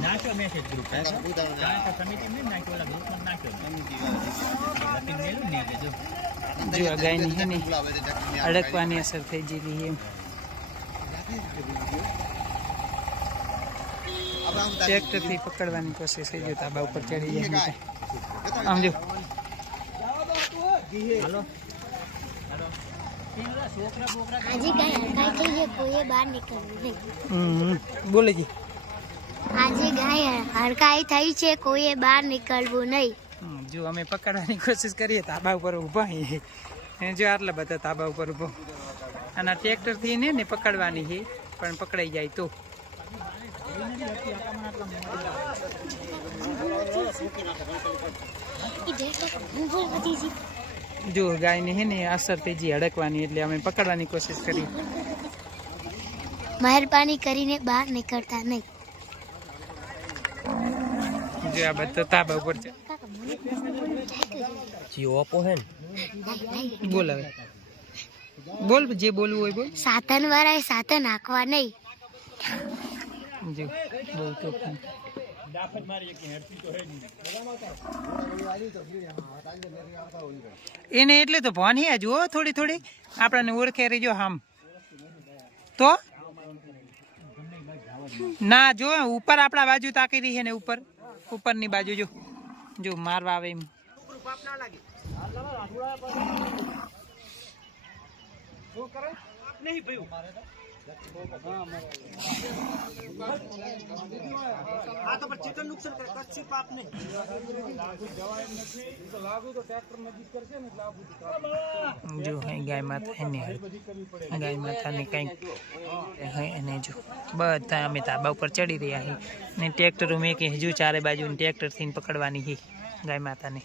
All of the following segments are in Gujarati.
નાખ્યો મેસેજ અડકવાની અસર થઈ ગયેલી એમ. ટ્રેક્ટરથી પકડવાની કોશિશ થઈ જતા તાબા ઉપર ચડી જાય આમ જો. હાલો આજે ગાય હરખાઈ થઈ છે કોઈએ બહાર નીકળવું નહીં બોલે જી. આજે ગાય હરખાઈ થઈ છે કોઈએ બહાર નીકળવું નહીં. જો અમે પકડવાની કોશિશ કરીએ તાબા ઉપર ઊભા જો આટલા બધા તાબા ઉપર ઊભો. અને ટ્રેક્ટરથી ને ને પકડવાની છે પણ પકડાઈ જાય તો. ઈ દેખ બોલ બધી જી. ગાયને હે ને અસર થઈ જઈ અડકવાની એટલે અમે પકડવાની કોશિશ કરી. મહેરબાની કરીને બહાર નીકળતા નહીં. જો આ બધા તાબા ઉપર છે. કાકા, મને જી ઓપો હે ને. બોલ હવે. બોલ જે બોલવું હોય બોલ. સાધન એ સાધન હાંકવા નહીં. જો બોલ તો. એને એટલે તો ભણ્યા જુઓ થોડી થોડી. આપણને ઓળખે રહી જો આમ તો? ના જો ઉપર આપણા બાજુ તાકી રહી છે ને ઉપર. ઉપરની બાજુ જો. જો મારવા આવે એમ. જો, અહીં ગાય માતા, એને ગાય માતાને કંઈક એને જો, બધા અમે તાબા ઉપર ચડી રહ્યા છીએ. ને ટ્રેક્ટર મેં કે હજુ ચારે બાજુ ટ્રેક્ટરથી પકડવાની છે ગાય માતાને.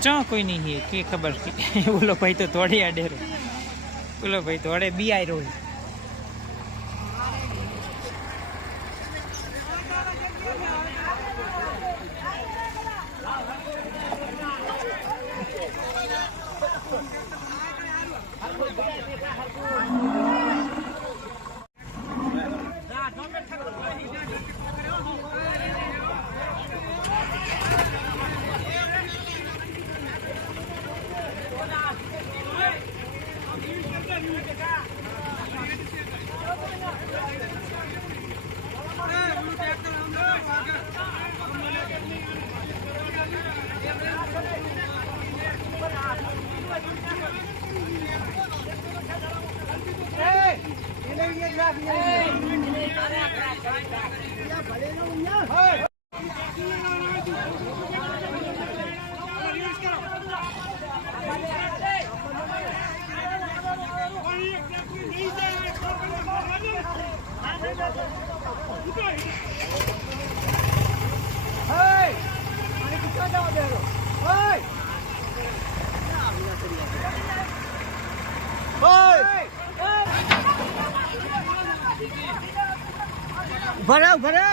ચો કોઈ નહીં કે ખબર ઓલો ભાઈ તો દોડી આડેરો ઓલો ભાઈ દોડે બી આઈ રહ્યો ભરે ભરે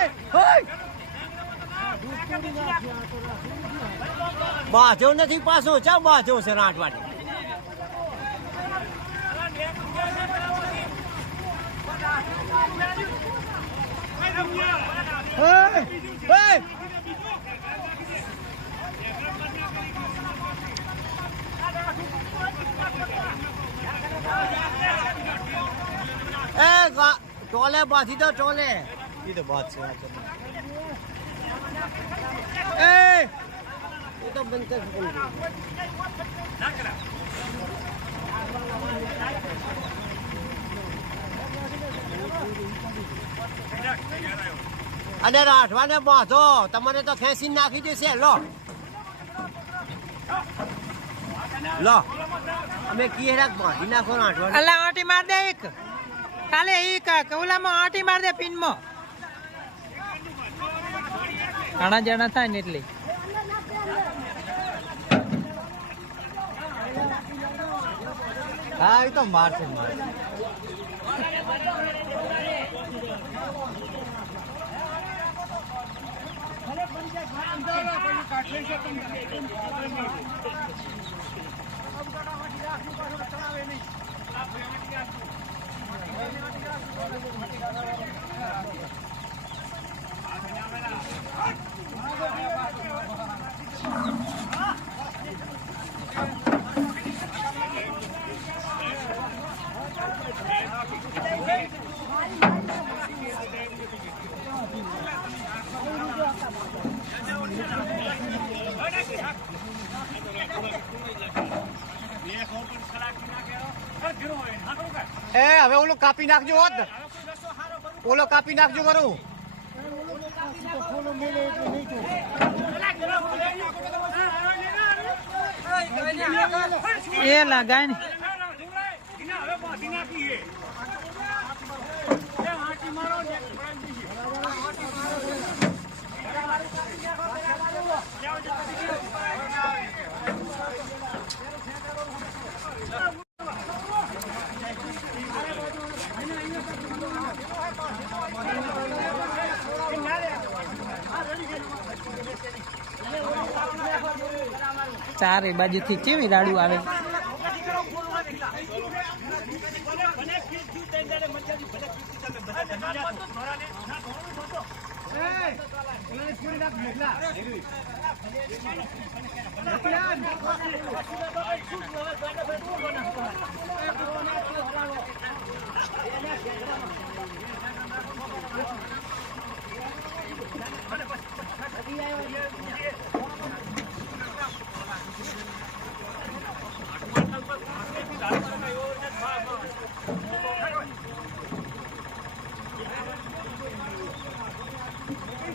બાજો નથી પાછો ચા બાજો છે આઠ વાટી! એ ટોલે બાંધી દો ટોલે. એ તો વાત છે એ એ! તો બંધ કર અને રાઠવાને બાંધો. તમને તો ખેંચી નાખી દેશે લો. લો. અમે કીરાક બાંધી નાખો રાઠવા એટલે આંટી માર દે એક. કાલે એ ઓલામાં આંટી માર દે પિનમાં ઘણા જણા થાય ને એટલે. હા એ તો મારશે મારશે એ હવે ઓલું કાપી નાખજો હોત. ઓલો કાપી નાખજો કરું એ લગાય ને ચારે બાજુથી કેવી રાડું આવે?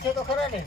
છે તો ખરા ને.